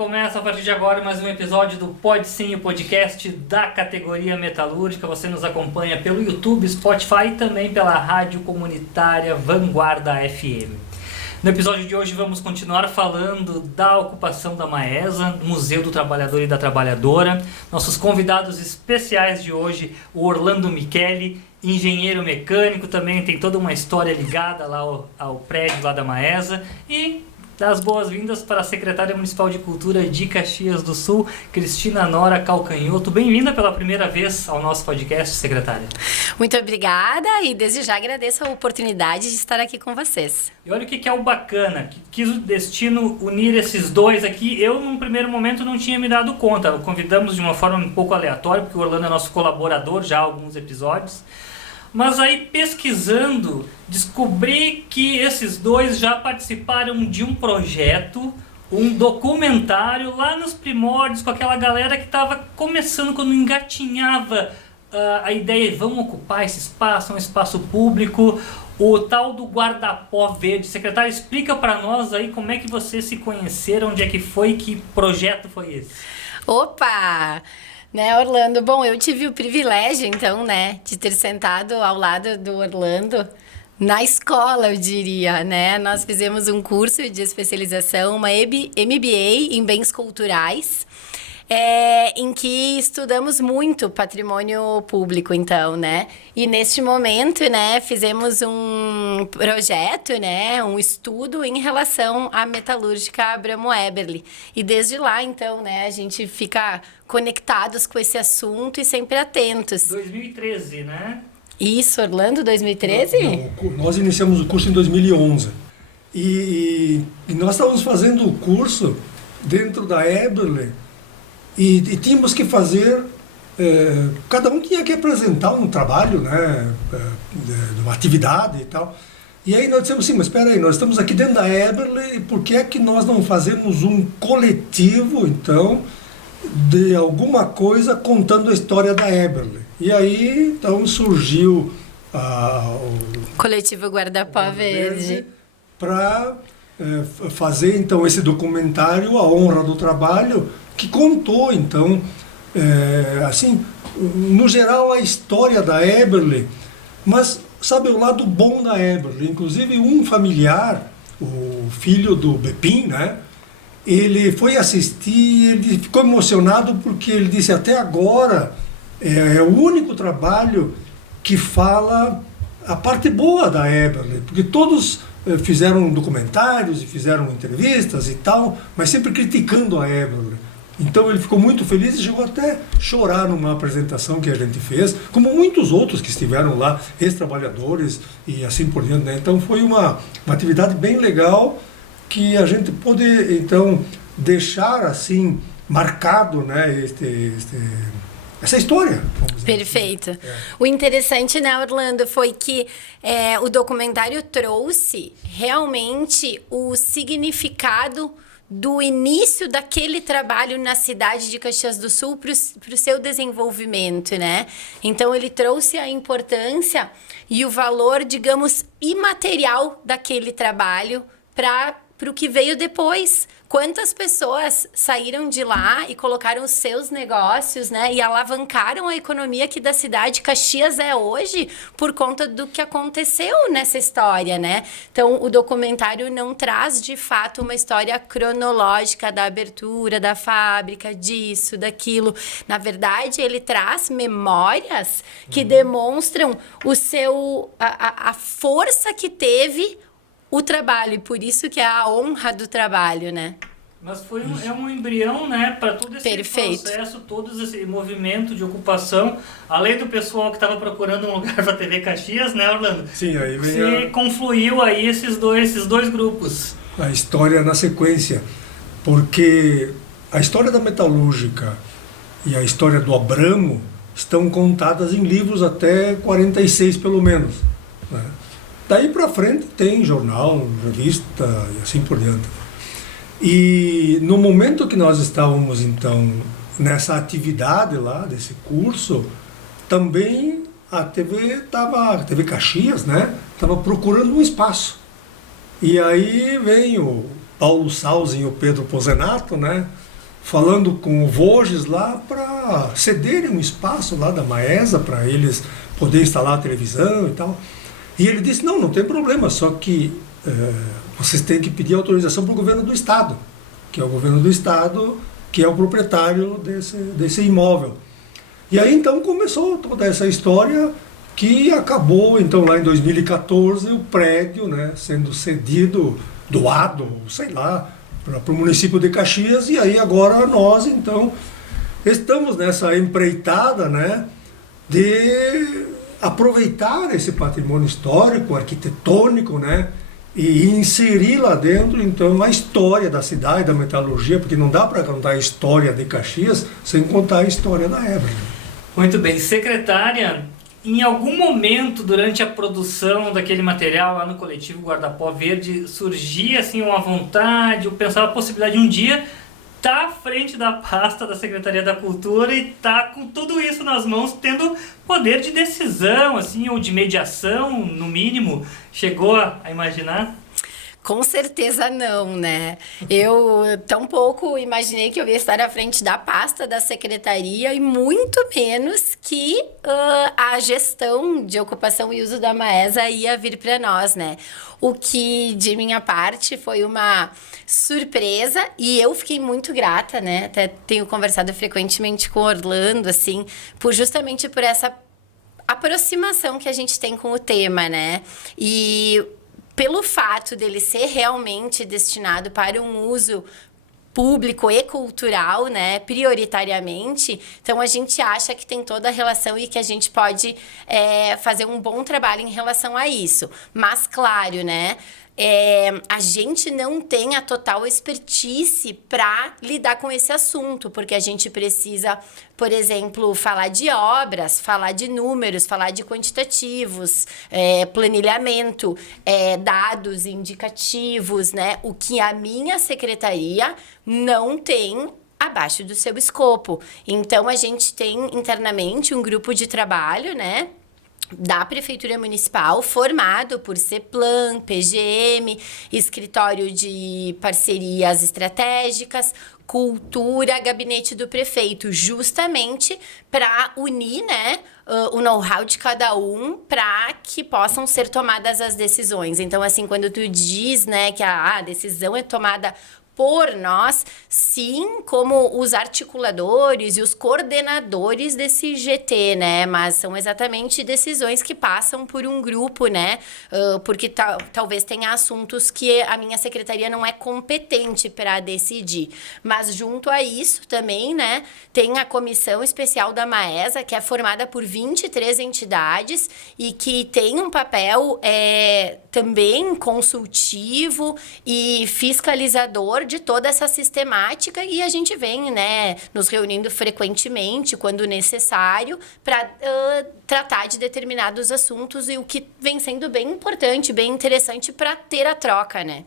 Começa a partir de agora mais um episódio do Pode Sim, o podcast da categoria metalúrgica. Você nos acompanha pelo YouTube, Spotify e também pela rádio comunitária Vanguarda FM. No episódio de hoje vamos continuar falando da ocupação da Maesa, do Museu do Trabalhador e da Trabalhadora. Nossos convidados especiais de hoje, o Orlando Micheli, engenheiro mecânico, também tem toda uma história ligada lá ao prédio lá da Maesa, e dar as boas-vindas para a secretária municipal de Cultura de Caxias do Sul, Cristina Nora Calcanhoto. Bem-vinda pela primeira vez ao nosso podcast, secretária. Muito obrigada e desde já agradeço a oportunidade de estar aqui com vocês. E olha o que é o bacana, que quis o destino unir esses dois aqui. Eu, num primeiro momento, não tinha me dado conta. O convidamos de uma forma um pouco aleatória, porque o Orlando é nosso colaborador já há alguns episódios. Mas aí, pesquisando, descobri que esses dois já participaram de um projeto, um documentário lá nos primórdios, com aquela galera que estava começando, quando engatinhava a ideia de vamos ocupar esse espaço, é um espaço público, o tal do guarda-pó verde. Secretário, explica para nós aí como é que vocês se conheceram, onde é que foi, que projeto foi esse? Opa! Né, Orlando? Bom, eu tive o privilégio, então, né, de ter sentado ao lado do Orlando na escola, eu diria, né? Nós fizemos um curso de especialização, uma MBA em bens culturais, em que estudamos muito patrimônio público, então, né? E neste momento, né, fizemos um projeto, né, um estudo em relação à metalúrgica Abramo Eberle. E desde lá, então, né, a gente fica conectados com esse assunto e sempre atentos. 2013, né? Isso, Orlando, 2013? Não, nós iniciamos o curso em 2011. E nós estávamos fazendo o curso dentro da Eberle e tínhamos que fazer... cada um tinha que apresentar um trabalho, né, uma atividade e tal. E aí nós dissemos assim, mas espera aí, nós estamos aqui dentro da Eberle, por que é que nós não fazemos um coletivo, então, de alguma coisa contando a história da Eberle? E aí, então, surgiu o Coletivo Guarda-Pó Verde para fazer, então, esse documentário, A Honra do Trabalho, que contou, então, assim, no geral, a história da Eberle, mas, sabe, o lado bom da Eberle. Inclusive, um familiar, o filho do Bepin, né, ele foi assistir, ele ficou emocionado porque ele disse, até agora, é o único trabalho que fala a parte boa da Eberle, porque todos fizeram documentários e fizeram entrevistas e tal, mas sempre criticando a Eberle. Então ele ficou muito feliz e chegou até a chorar numa apresentação que a gente fez, como muitos outros que estiveram lá, ex-trabalhadores e assim por diante, né? Então foi uma atividade bem legal que a gente pôde, então, deixar assim, marcado, né, essa história. Perfeito. O interessante, né, Orlando, foi que o documentário trouxe realmente o significado do início daquele trabalho na cidade de Caxias do Sul para o seu desenvolvimento, né? Então, ele trouxe a importância e o valor, digamos, imaterial daquele trabalho para o que veio depois. Quantas pessoas saíram de lá e colocaram os seus negócios, né? E alavancaram a economia aqui da cidade. Caxias é hoje por conta do que aconteceu nessa história, né? Então, o documentário não traz, de fato, uma história cronológica da abertura da fábrica, disso, daquilo. Na verdade, ele traz memórias que demonstram a força que teve o trabalho, e por isso que é a honra do trabalho, né? Mas foi um embrião, né, para todo esse processo, todo esse movimento de ocupação, além do pessoal que estava procurando um lugar para a TV Caxias, né, Orlando? Sim, aí vem confluiu aí esses dois grupos. A história na sequência, porque a história da metalúrgica e a história do Abramo estão contadas em livros até 46, pelo menos, né? Daí para frente tem jornal, revista e assim por diante. E no momento que nós estávamos, então, nessa atividade lá, desse curso, também a TV Caxias, né, estava procurando um espaço. E aí vem o Paulo Sausen e o Pedro Pozenato, né, falando com o Voges lá para cederem um espaço lá da Maesa para eles poderem instalar a televisão e tal. E ele disse, não tem problema, só que vocês têm que pedir autorização para o governo do Estado, que é o governo do Estado que é o proprietário desse imóvel. E aí então começou toda essa história que acabou então lá em 2014 o prédio, né, sendo cedido, doado, sei lá, para o município de Caxias, e aí agora nós então estamos nessa empreitada, né, de aproveitar esse patrimônio histórico, arquitetônico, né, e inserir lá dentro então a história da cidade, da metalurgia, porque não dá para contar a história de Caxias sem contar a história da Ebra. Muito bem, secretária, em algum momento durante a produção daquele material lá no coletivo Guarda-Pó Verde surgia assim uma vontade, eu pensava a possibilidade de um dia estar à frente da pasta da Secretaria da Cultura e estar com tudo isso nas mãos, tendo poder de decisão, assim, ou de mediação, no mínimo. Chegou a imaginar? Com certeza não, né? Eu tampouco imaginei que eu ia estar à frente da pasta da secretaria e muito menos que a gestão de ocupação e uso da Maesa ia vir para nós, né? O que, de minha parte, foi uma surpresa e eu fiquei muito grata, né? Até tenho conversado frequentemente com o Orlando, assim, justamente por essa aproximação que a gente tem com o tema, né? E pelo fato dele ser realmente destinado para um uso público e cultural, né, prioritariamente, então a gente acha que tem toda a relação e que a gente pode fazer um bom trabalho em relação a isso. Mas, claro, né, a gente não tem a total expertise para lidar com esse assunto, porque a gente precisa, por exemplo, falar de obras, falar de números, falar de quantitativos, planilhamento, dados indicativos, né? O que a minha secretaria não tem abaixo do seu escopo. Então, a gente tem internamente um grupo de trabalho, né, da Prefeitura Municipal, formado por CEPLAN, PGM, Escritório de Parcerias Estratégicas, Cultura, Gabinete do Prefeito, justamente para unir, né, o know-how de cada um para que possam ser tomadas as decisões. Então, assim, quando tu diz, né, que a decisão é tomada por nós, sim, como os articuladores e os coordenadores desse GT, né? Mas são exatamente decisões que passam por um grupo, né? Porque talvez tenha assuntos que a minha secretaria não é competente para decidir. Mas junto a isso também, né? Tem a Comissão Especial da Maesa, que é formada por 23 entidades e que tem um papel também consultivo e fiscalizador de toda essa sistemática, e a gente vem, né, nos reunindo frequentemente, quando necessário, para tratar de determinados assuntos, e o que vem sendo bem importante, bem interessante para ter a troca, né?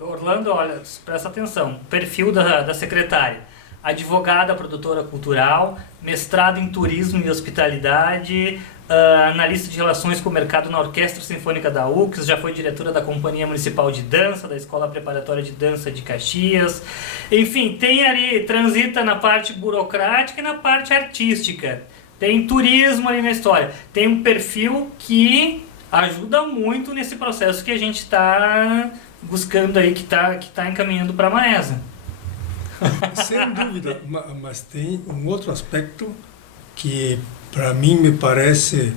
Orlando, olha, presta atenção, perfil da secretária: advogada, produtora cultural, mestrado em turismo e hospitalidade, analista de relações com o mercado na Orquestra Sinfônica da UCS, já foi diretora da Companhia Municipal de Dança, da Escola Preparatória de Dança de Caxias. Enfim, tem ali, transita na parte burocrática e na parte artística. Tem turismo ali na história. Tem um perfil que ajuda muito nesse processo que a gente está buscando aí, que tá encaminhando para a Maesa. Sem dúvida, mas tem um outro aspecto que para mim me parece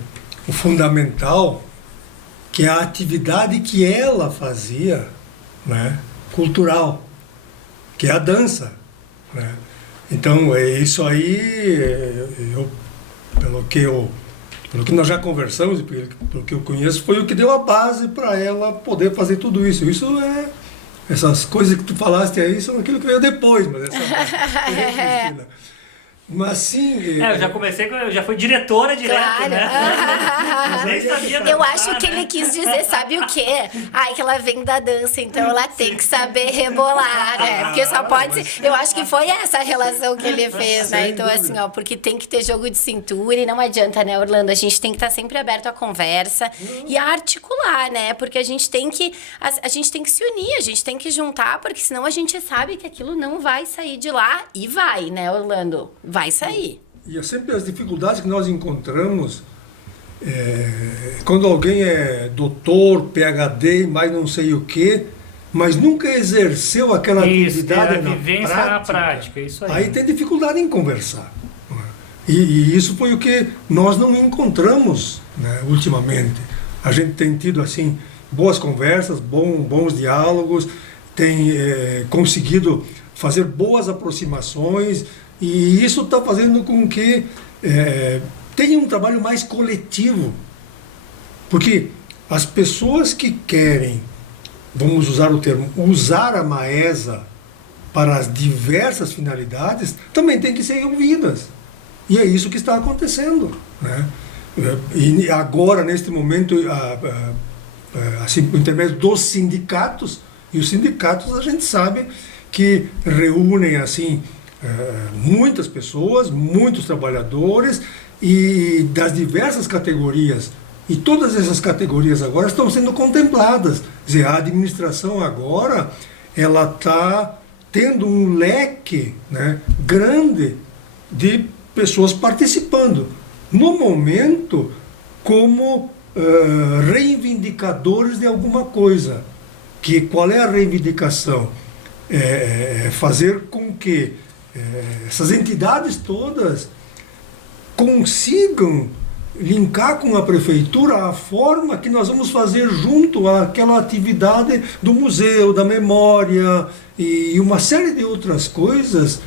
o fundamental, que é a atividade que ela fazia, né, cultural, que é a dança, né? Então, isso aí, pelo que nós já conversamos, pelo que eu conheço, foi o que deu a base para ela poder fazer tudo isso. Isso essas coisas que tu falaste aí são aquilo que veio depois, mas essa parte, Mas sim... Eu já comecei, eu já fui diretora direto, Claro. né? Nem sabia Eu dançar, acho que né? ele quis dizer, sabe o quê? Ai, que ela vem da dança, então ela tem que saber rebolar, né? Porque só pode ser... Eu acho que foi essa a relação que ele fez, né? Sem Então, dúvida. assim, ó, porque tem que ter jogo de cintura e não adianta, né, Orlando? A gente tem que estar sempre aberto à conversa e a articular, né? Porque a gente tem que se unir, a gente tem que juntar, porque senão a gente sabe que aquilo não vai sair de lá e vai, né, Orlando? Vai sair. E é sempre as dificuldades que nós encontramos quando alguém é doutor, PhD, mais não sei o quê, mas nunca exerceu aquela Isso, ter atividade a vivência na prática, isso aí. Aí tem dificuldade em conversar. Não é? E isso foi o que nós não encontramos, né, ultimamente. A gente tem tido assim boas conversas, bons diálogos, tem conseguido fazer boas aproximações, e isso está fazendo com que tenha um trabalho mais coletivo. Porque as pessoas que querem, vamos usar o termo, usar a Maesa para as diversas finalidades, também têm que ser ouvidas. E é isso que está acontecendo, né? E agora, neste momento, assim, por intermédio dos sindicatos, e os sindicatos a gente sabe que reúnem assim muitas pessoas, muitos trabalhadores e das diversas categorias. E todas essas categorias agora estão sendo contempladas. Quer dizer, a administração agora ela está tendo um leque, né, grande de pessoas participando. No momento, como reivindicadores de alguma coisa. Que qual é a reivindicação? Fazer com que essas entidades todas consigam linkar com a prefeitura a forma que nós vamos fazer junto àquela atividade do museu, da memória e uma série de outras coisas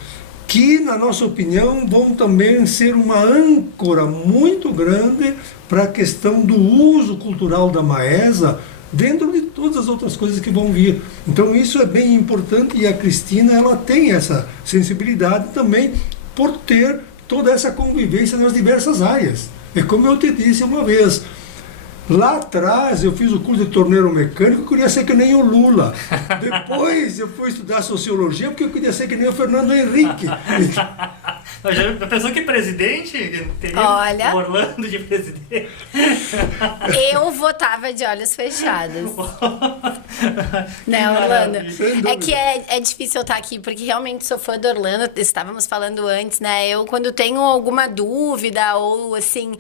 que, na nossa opinião, vão também ser uma âncora muito grande para a questão do uso cultural da Maesa dentro de todas as outras coisas que vão vir. Então isso é bem importante e a Cristina ela tem essa sensibilidade também por ter toda essa convivência nas diversas áreas. É como eu te disse uma vez, lá atrás eu fiz o curso de torneiro mecânico, eu queria ser que nem o Lula. Depois eu fui estudar sociologia porque eu queria ser que nem o Fernando Henrique. Mas já pensou que presidente? Teria Olha. o Orlando de presidente? Eu votava de olhos fechados. Né, Que Orlando? maravilha. É que é difícil eu estar aqui, porque realmente sou fã do Orlando, estávamos falando antes, né? Eu, quando tenho alguma dúvida ou, assim,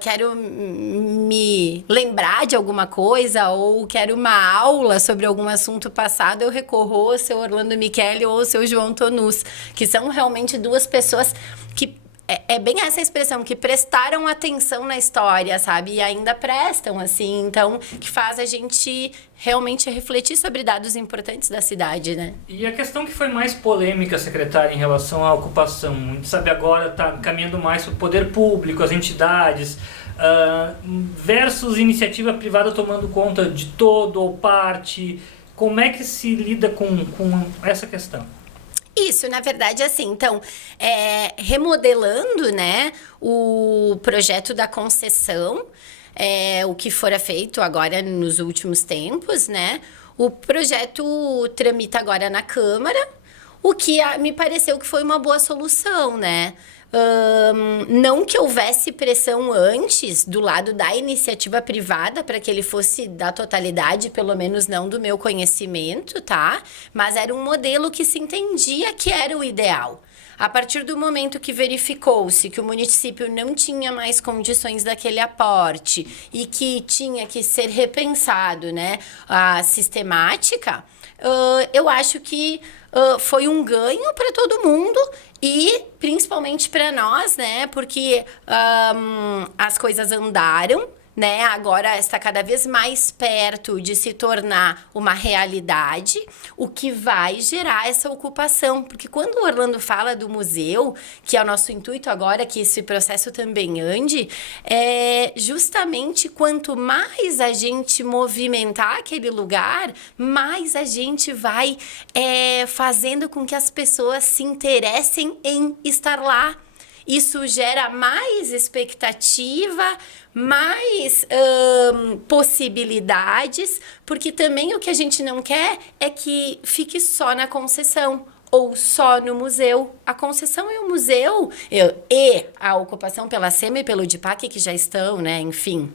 quero me lembrar de alguma coisa ou quero uma aula sobre algum assunto passado, eu recorro ao seu Orlando Michele ou ao seu João Tonus, que são realmente duas pessoas que... É bem essa expressão, que prestaram atenção na história, sabe? E ainda prestam, assim. Então, que faz a gente realmente refletir sobre dados importantes da cidade, né? E a questão que foi mais polêmica, secretária, em relação à ocupação, a gente sabe agora está caminhando mais para o poder público, as entidades, versus iniciativa privada tomando conta de todo ou parte. Como é que se lida com essa questão? Isso, na verdade, assim, então, remodelando, né, o projeto da concessão, o que fora feito agora nos últimos tempos, né, o projeto tramita agora na Câmara, o que me pareceu que foi uma boa solução, né. Não que houvesse pressão antes do lado da iniciativa privada para que ele fosse da totalidade, pelo menos não do meu conhecimento, tá? Mas era um modelo que se entendia que era o ideal. A partir do momento que verificou-se que o município não tinha mais condições daquele aporte e que tinha que ser repensado, né, a sistemática, eu acho que foi um ganho para todo mundo e principalmente para nós, né? Porque as coisas andaram, né? Agora está cada vez mais perto de se tornar uma realidade, o que vai gerar essa ocupação. Porque quando o Orlando fala do museu, que é o nosso intuito agora, que esse processo também ande, justamente quanto mais a gente movimentar aquele lugar, mais a gente vai fazendo com que as pessoas se interessem em estar lá. isso gera mais expectativa, mais possibilidades, porque também o que a gente não quer é que fique só na concessão ou só no museu. A concessão e o museu e a ocupação pela SEMA e pelo DIPAC, que já estão, né, enfim...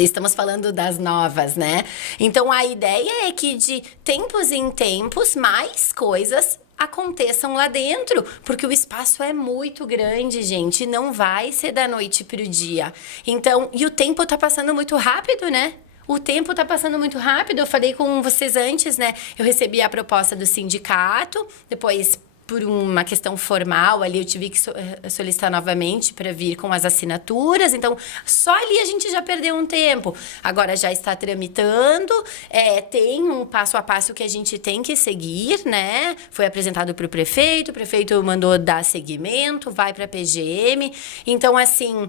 Estamos falando das novas, né? Então, a ideia é que de tempos em tempos, mais coisas aconteçam lá dentro, porque o espaço é muito grande, gente, não vai ser da noite para o dia. Então, e o tempo tá passando muito rápido, né? O tempo tá passando muito rápido. Eu falei com vocês antes, né? Eu recebi a proposta do sindicato, depois... Por uma questão formal, ali eu tive que solicitar novamente para vir com as assinaturas. Então, só ali a gente já perdeu um tempo. Agora já está tramitando, tem um passo a passo que a gente tem que seguir, né? Foi apresentado para o prefeito mandou dar seguimento, vai para a PGM. Então, assim,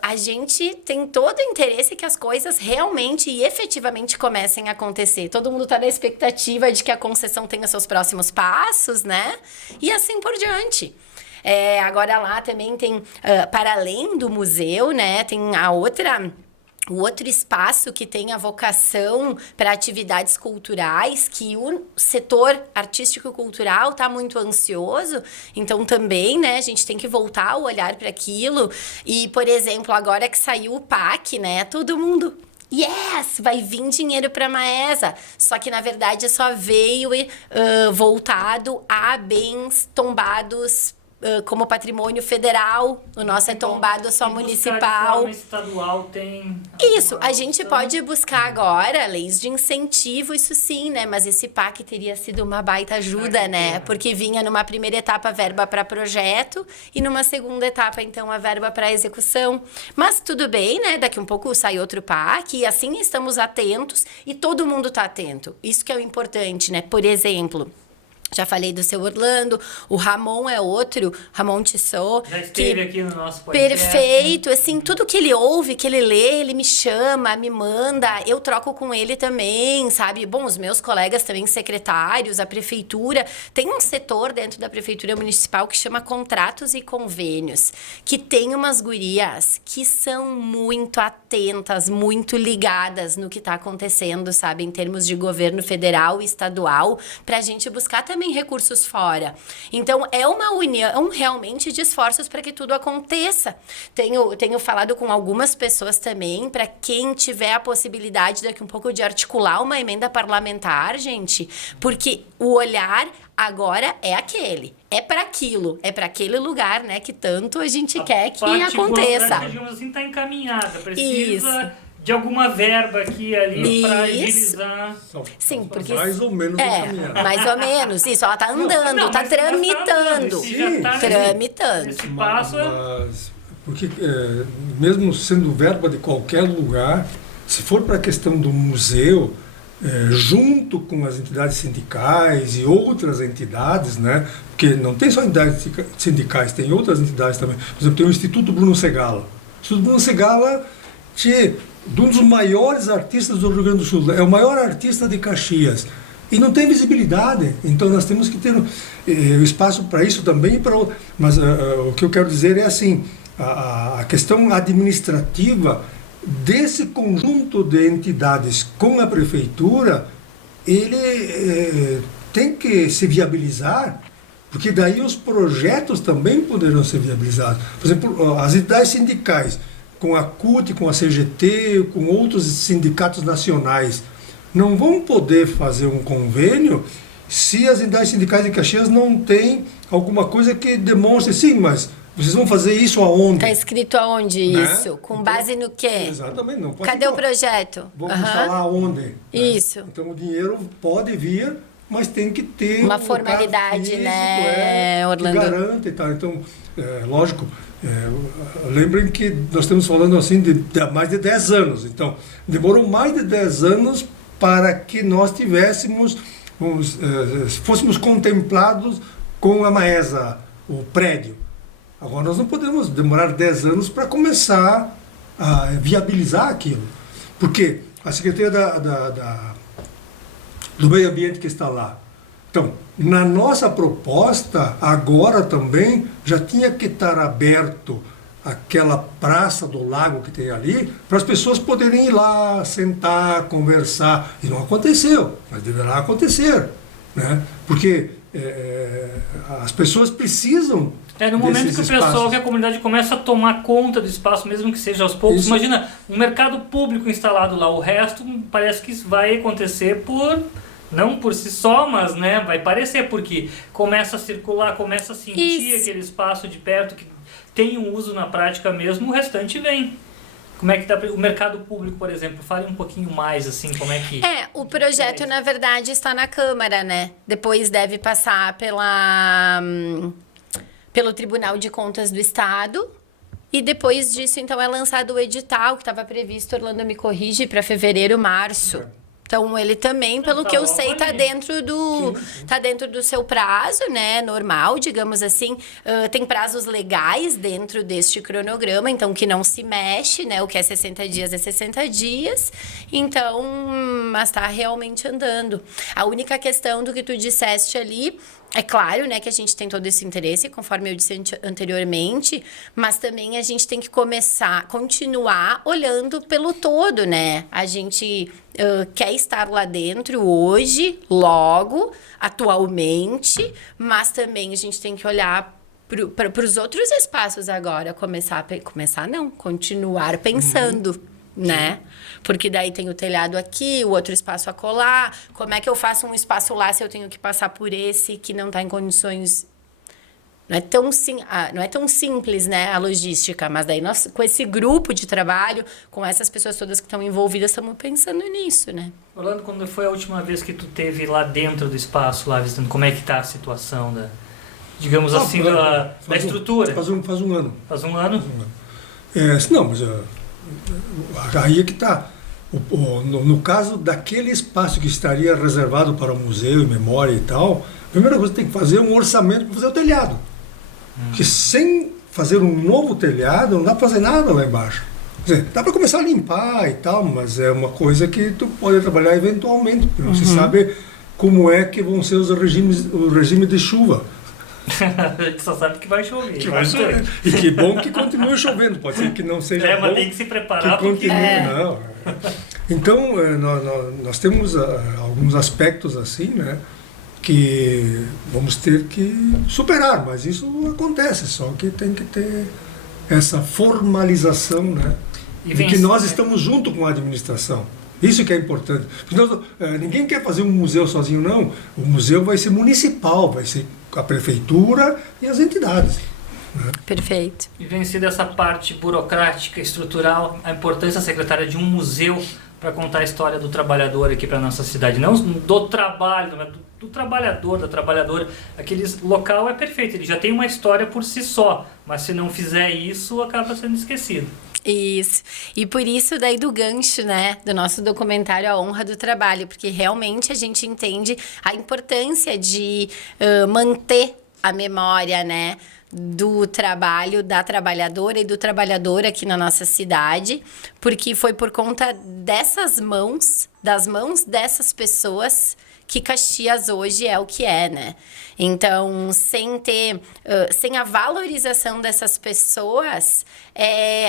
a gente tem todo o interesse que as coisas realmente e efetivamente comecem a acontecer. Todo mundo está na expectativa de que a concessão tenha seus próximos passos, né? E assim por diante. Agora lá também tem, para além do museu, né, tem o outro espaço que tem a vocação para atividades culturais, que o setor artístico-cultural está muito ansioso. Então, também, né, a gente tem que voltar o olhar para aquilo. E, por exemplo, agora que saiu o PAC, né, todo mundo... Yes, vai vir dinheiro para a Maesa, só que na verdade só veio voltado a bens tombados como patrimônio federal. O nosso então, é tombado só municipal. De estadual tem... Isso, a gente pode buscar agora leis de incentivo, isso sim, né? Mas esse PAC teria sido uma baita ajuda, né? Porque vinha numa primeira etapa a verba para projeto e numa segunda etapa, então, a verba para execução. Mas tudo bem, né? Daqui um pouco sai outro PAC e assim estamos atentos e todo mundo está atento. Isso que é o importante, né? Por exemplo... Já falei do seu Orlando, o Ramon é outro, Ramon Tissot. Já esteve aqui no nosso podcast. Perfeito, assim, tudo que ele ouve, que ele lê, ele me chama, me manda, eu troco com ele também, sabe? Bom, os meus colegas também, secretários, a prefeitura, tem um setor dentro da prefeitura municipal que chama contratos e convênios, que tem umas gurias que são muito atentas, muito ligadas no que está acontecendo, sabe? Em termos de governo federal e estadual, pra gente buscar também recursos fora. Então, é uma união realmente de esforços para que tudo aconteça. Tenho falado com algumas pessoas também, para quem tiver a possibilidade daqui um pouco de articular uma emenda parlamentar, gente, porque o olhar agora é aquele. É para aquilo, é para aquele lugar, né, que tanto a gente quer que aconteça. Digamos assim, está encaminhada, precisa... de alguma verba aqui ali para agilizar. Sim, porque... Mais ou menos encaminhada. Mais ou menos, isso. Ela está andando, está tramitando. Tramitando. Esse passo porque mesmo sendo verba de qualquer lugar, se for para a questão do museu, junto com as entidades sindicais e outras entidades, né? Porque não tem só entidades sindicais, tem outras entidades também. Por exemplo, tem o Instituto Bruno Segalla. O Instituto Bruno Segalla de um dos maiores artistas do Rio Grande do Sul, é o maior artista de Caxias, e não tem visibilidade, então nós temos que ter o espaço para isso também, mas o que eu quero dizer é assim, a questão administrativa desse conjunto de entidades com a prefeitura, ele tem que se viabilizar, porque daí os projetos também poderão ser viabilizados. Por exemplo, as entidades sindicais, com a CUT, com a CGT, com outros sindicatos nacionais, não vão poder fazer um convênio se as entidades sindicais de Caxias não têm alguma coisa que demonstre, sim, mas vocês vão fazer isso aonde? Está escrito aonde, né? Isso? Com então, base no quê? Exatamente. Não pode. Cadê o projeto? Vamos falar onde? Né? Isso. Então o dinheiro pode vir, mas tem que ter uma formalidade, físico, né, Orlando? Que garante e tal. Então, lógico, lembrem que nós estamos falando assim de mais de 10 anos. Então, demorou mais de 10 anos para que nós fôssemos contemplados com a Maesa, o prédio. Agora, nós não podemos demorar 10 anos para começar a viabilizar aquilo. Porque a Secretaria do Meio Ambiente que está lá Então, na nossa proposta, agora também já tinha que estar aberto aquela praça do lago que tem ali, para as pessoas poderem ir lá, sentar, conversar. E não aconteceu, mas deverá acontecer, né? Porque as pessoas precisam. No momento que o pessoal, espaços. que a comunidade começa a tomar conta do espaço, mesmo que seja aos poucos. Isso. Imagina, um mercado público instalado lá, o resto parece que isso vai acontecer não por si só, mas né, vai parecer, porque começa a circular, começa a sentir aquele espaço de perto que tem um uso na prática mesmo, o restante vem. Como é que tá o mercado público, por exemplo? Fale um pouquinho mais, assim, como é que... O projeto, na verdade, está na Câmara, né? Depois deve passar pelo Tribunal de Contas do Estado. E depois disso, então, é lançado o edital, que estava previsto, Orlando me corrige, para fevereiro, março. Então, ele também, pelo que eu sei, está dentro do seu prazo, né, normal, digamos assim. Tem prazos legais dentro deste cronograma, então, que não se mexe, né, o que é 60 dias é 60 dias. Então, mas está realmente andando. A única questão do que tu disseste ali, é claro, né, que a gente tem todo esse interesse, conforme eu disse anteriormente, mas também a gente tem que continuar olhando pelo todo, né? A gente quer estar lá dentro hoje, logo, atualmente, mas também a gente tem que olhar para os outros espaços agora, continuar pensando. Né? Porque daí tem o telhado aqui, o outro espaço acolá. Como é que eu faço um espaço lá se eu tenho que passar por esse que não está em condições... Não é tão simples, né, a logística, mas daí nós, com esse grupo de trabalho, com essas pessoas todas que estão envolvidas, estamos pensando nisso, né? Orlando, quando foi a última vez que tu esteve lá dentro do espaço, lá visitando, como é que está a situação digamos assim, da estrutura? Faz um ano. Faz um ano? Não, mas... aí é que está. No caso daquele espaço que estaria reservado para o museu e memória e tal, a primeira coisa que tem que fazer é um orçamento para fazer o telhado. Porque sem fazer um novo telhado, não dá para fazer nada lá embaixo. Quer dizer, dá para começar a limpar e tal, mas é uma coisa que tu pode trabalhar eventualmente, porque não se sabe como é que vão ser o regime de chuva. A gente só sabe que vai chover. E que bom que continue chovendo. Pode ser que não seja bom. Mas tem que se preparar que continue, não. Então, nós temos alguns aspectos assim, né, que vamos ter que superar, mas isso acontece, só que tem que ter essa formalização, né, de que nós estamos junto com a administração. Isso que é importante. Ninguém quer fazer um museu sozinho, não. O museu vai ser municipal, vai ser a prefeitura e as entidades. Né? Perfeito. E vencida essa parte burocrática, estrutural, a importância, secretária, de um museu para contar a história do trabalhador aqui para nossa cidade. Não do trabalho, mas do trabalhador, da trabalhadora. Aquele local é perfeito, ele já tem uma história por si só, mas se não fizer isso, acaba sendo esquecido. Isso. E por isso daí do gancho, né, do nosso documentário A Honra do Trabalho, porque realmente a gente entende a importância de manter a memória, né, do trabalho da trabalhadora e do trabalhador aqui na nossa cidade, porque foi por conta das mãos dessas pessoas que Caxias hoje é o que é, né? Então, sem a valorização dessas pessoas,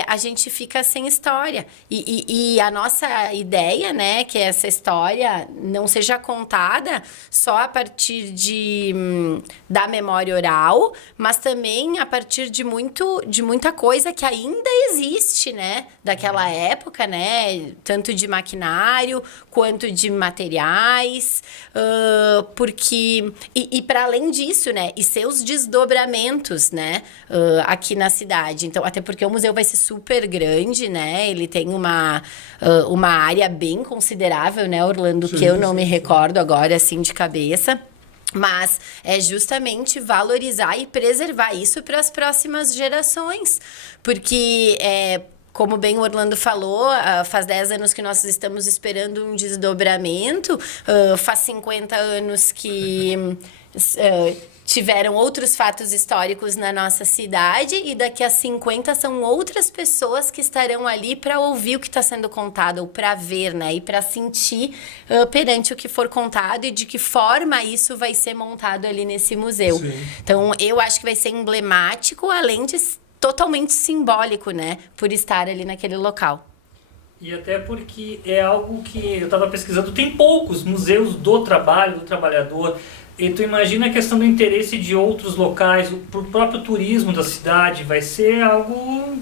a gente fica sem história. E a nossa ideia, né, que essa história não seja contada só a partir da memória oral, mas também a partir de muita coisa que ainda existe, né, daquela época, né, tanto de maquinário quanto de materiais, porque e para além disso, né, e seus desdobramentos, né, aqui na cidade. Então, até porque o museu vai ser super grande, né, ele tem uma área bem considerável, né, Orlando, que eu não me recordo agora, assim, de cabeça. Mas é justamente valorizar e preservar isso para as próximas gerações. Porque, como bem o Orlando falou, faz 10 anos que nós estamos esperando um desdobramento, faz 50 anos que tiveram outros fatos históricos na nossa cidade e daqui a 50 são outras pessoas que estarão ali para ouvir o que está sendo contado ou para ver, né? E para sentir perante o que for contado e de que forma isso vai ser montado ali nesse museu. Sim. Então, eu acho que vai ser emblemático, além de totalmente simbólico, né? Por estar ali naquele local. E até porque é algo que eu estava pesquisando, tem poucos museus do trabalho, do trabalhador. E tu imagina a questão do interesse de outros locais, o próprio turismo da cidade, vai ser algo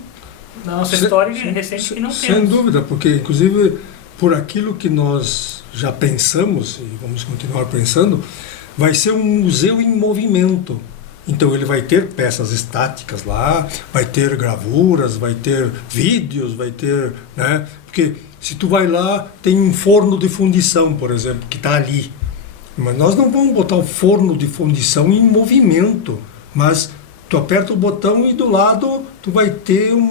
na nossa história recente que não temos. Sem dúvida, porque inclusive por aquilo que nós já pensamos, e vamos continuar pensando, vai ser um museu em movimento. Então ele vai ter peças estáticas lá, vai ter gravuras, vai ter vídeos, vai ter, né? Porque se tu vai lá, tem um forno de fundição, por exemplo, que está ali. Mas nós não vamos botar o forno de fundição em movimento, mas tu aperta o botão e do lado tu vai ter um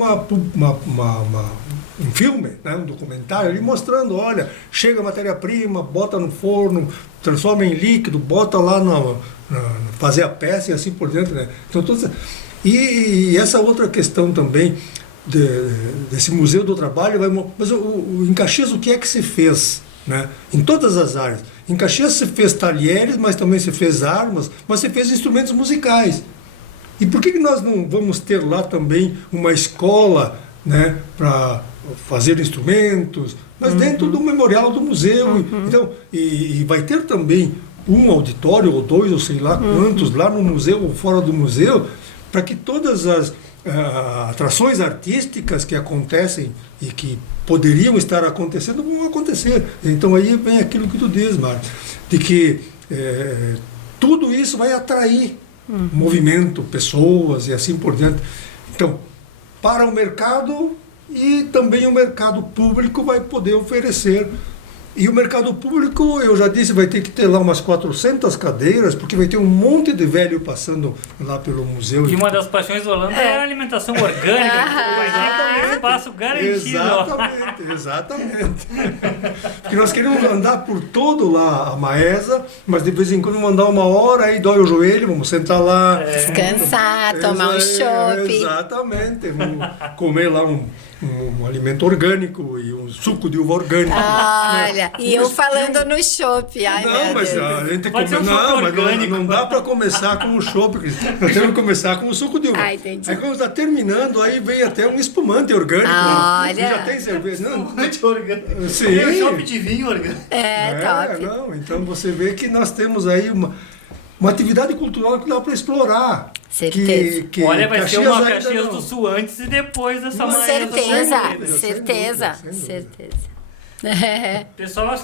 filme, né? Um documentário ali mostrando, olha, chega a matéria-prima, bota no forno, transforma em líquido, bota lá fazer a peça e assim por dentro, né? Então, e essa outra questão também desse Museu do Trabalho, mas em Caxias o que é que se fez, né? Em todas as áreas. Em Caxias se fez talheres, mas também se fez armas, mas se fez instrumentos musicais. E por que nós não vamos ter lá também uma escola, né, para fazer instrumentos, mas dentro do memorial do museu? Então, e vai ter também um auditório ou dois, ou sei lá quantos, lá no museu ou fora do museu, para que todas as atrações artísticas que acontecem e que poderiam estar acontecendo vão acontecer. Então aí vem aquilo que tu diz, Mário, de que tudo isso vai atrair movimento, pessoas e assim por diante. Então, para o mercado e também o mercado público vai poder oferecer. E o mercado público, eu já disse, vai ter que ter lá umas 400 cadeiras, porque vai ter um monte de velho passando lá pelo museu. E uma das paixões do Orlando é a alimentação orgânica, vai ter um espaço garantido. Exatamente. Porque nós queremos andar por todo lá a Maesa, mas de vez em quando mandar uma hora, aí dói o joelho, vamos sentar lá. Descansar, tomar um chopp. Exatamente. Vamos comer lá um alimento orgânico e um suco de uva orgânico. Olha, e eu falando no chopp. Não, mas a gente Pode ser um não, suco mas orgânico. não dá para começar com o chopp, nós temos que começar com o suco de uva. Ah, entendi. Aí quando está terminando, aí vem até um espumante orgânico. Olha. Já tem cerveja? Não, Orgânico. sim. Tem um chopp de vinho orgânico. Top. Não, então você vê que nós temos aí uma atividade cultural que dá para explorar. Certeza. Olha, vai ser uma ainda Caxias não. do Sul antes e depois dessa Com manhã. certeza. Pessoal,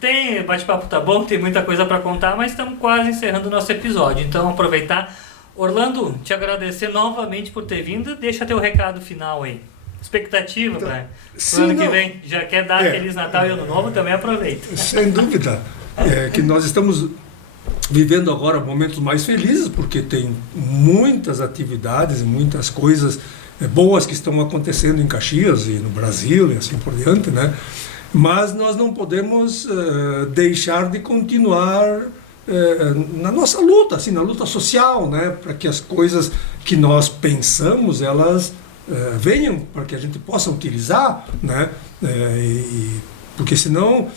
tem bate-papo tá bom, tem muita coisa para contar, mas estamos quase encerrando o nosso episódio. Então, aproveitar. Orlando, te agradecer novamente por ter vindo. Deixa teu recado final aí. Expectativa para o ano que vem. Já quer dar Feliz Natal e Ano Novo? Também aproveita. Sem dúvida. Que nós estamos vivendo agora momentos mais felizes, porque tem muitas atividades, muitas coisas boas que estão acontecendo em Caxias e no Brasil e assim por diante, né? Mas nós não podemos deixar de continuar na nossa luta, assim, na luta social, né? Para que as coisas que nós pensamos, elas venham, para que a gente possa utilizar, né? Porque senão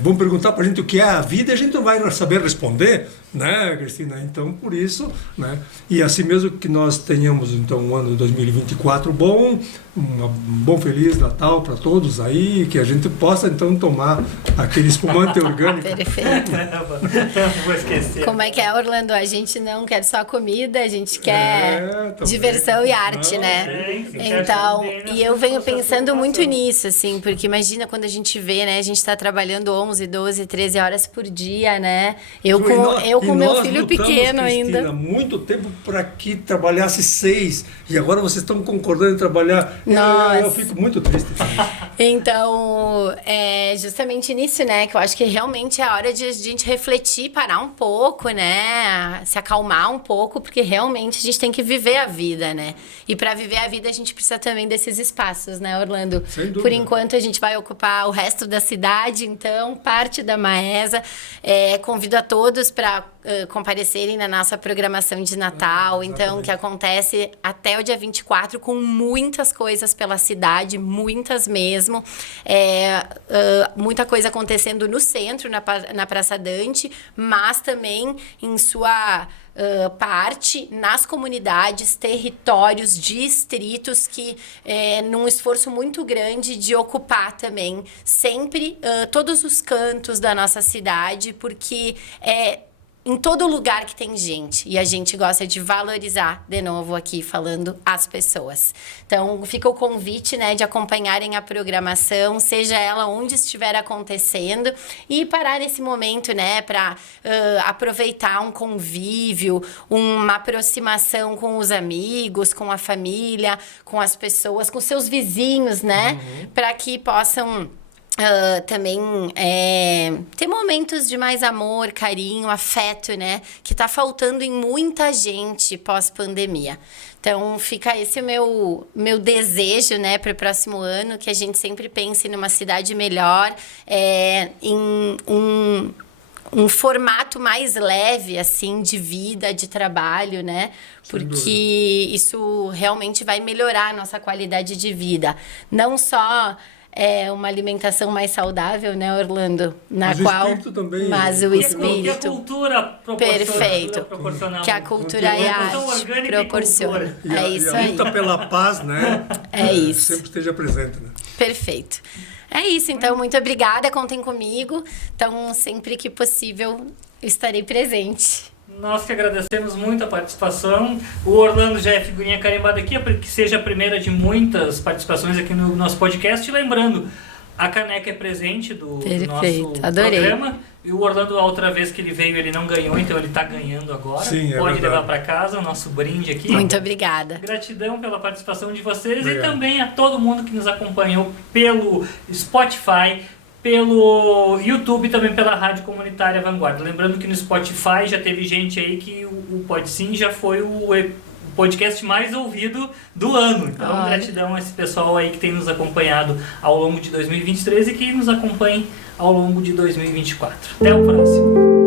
vão perguntar para a gente o que é a vida e a gente não vai saber responder, né, Cristina? Então, por isso, né? E assim mesmo que nós tenhamos então um ano de 2024 bom, um bom Feliz Natal para todos aí, que a gente possa então tomar aquele espumante orgânico. Perfeito. Não vou esquecer. Como é que é, Orlando? A gente não quer só comida, a gente quer diversão e arte, né? Então, e eu venho pensando muito nisso, assim, porque imagina quando a gente vê, né? A gente está trabalhando 11, 12, 13 horas por dia, né? Eu com meu filho pequeno ainda. Há muito tempo para que trabalhasse 6 e agora vocês estão concordando em trabalhar. Eu fico muito triste. Então, é justamente nisso, né? Que eu acho que realmente é a hora de a gente refletir, parar um pouco, né? Se acalmar um pouco, porque realmente a gente tem que viver a vida, né? E para viver a vida a gente precisa também desses espaços, né, Orlando? Sem dúvida. Por enquanto a gente vai ocupar o resto da cidade, então, parte da Maesa. Convido a todos para comparecerem na nossa programação de Natal, então, que acontece até o dia 24, com muitas coisas pela cidade, muitas mesmo. Muita coisa acontecendo no centro, na Praça Dante, mas também em sua parte nas comunidades, territórios, distritos, que num esforço muito grande de ocupar também sempre todos os cantos da nossa cidade, porque em todo lugar que tem gente, e a gente gosta de valorizar, de novo aqui falando, as pessoas. Então, fica o convite, né, de acompanharem a programação, seja ela onde estiver acontecendo, e parar nesse momento, né, para aproveitar um convívio, uma aproximação com os amigos, com a família, com as pessoas, com seus vizinhos, né, para que possam também ter momentos de mais amor, carinho, afeto, né? Que tá faltando em muita gente pós-pandemia. Então, fica esse o meu desejo, né, para o próximo ano, que a gente sempre pense numa cidade melhor, em um formato mais leve, assim, de vida, de trabalho, né? Porque isso realmente vai melhorar a nossa qualidade de vida. Não só uma alimentação mais saudável, né, Orlando? Mas o espírito também. Mas o espírito. Que a cultura proporciona. Perfeito. Que a cultura e a arte proporciona. É isso aí. A luta pela paz, né? É isso. Sempre esteja presente, né? Perfeito. É isso, então, muito obrigada, contem comigo. Então, sempre que possível, estarei presente. Nós que agradecemos muito a participação. O Orlando já é figurinha carimbada aqui, que seja a primeira de muitas participações aqui no nosso podcast. E lembrando, a caneca é presente do nosso programa. E o Orlando, a outra vez que ele veio, ele não ganhou, então ele está ganhando agora. Sim, pode levar para casa o nosso brinde aqui. Muito obrigada. Gratidão pela participação de vocês. Obrigado. E também a todo mundo que nos acompanhou pelo Spotify, pelo YouTube e também pela Rádio Comunitária Vanguarda. Lembrando que no Spotify já teve gente aí que o Pode Sim já foi o podcast mais ouvido do ano. Então, gratidão a esse pessoal aí que tem nos acompanhado ao longo de 2023 e que nos acompanhe ao longo de 2024. Até o próximo.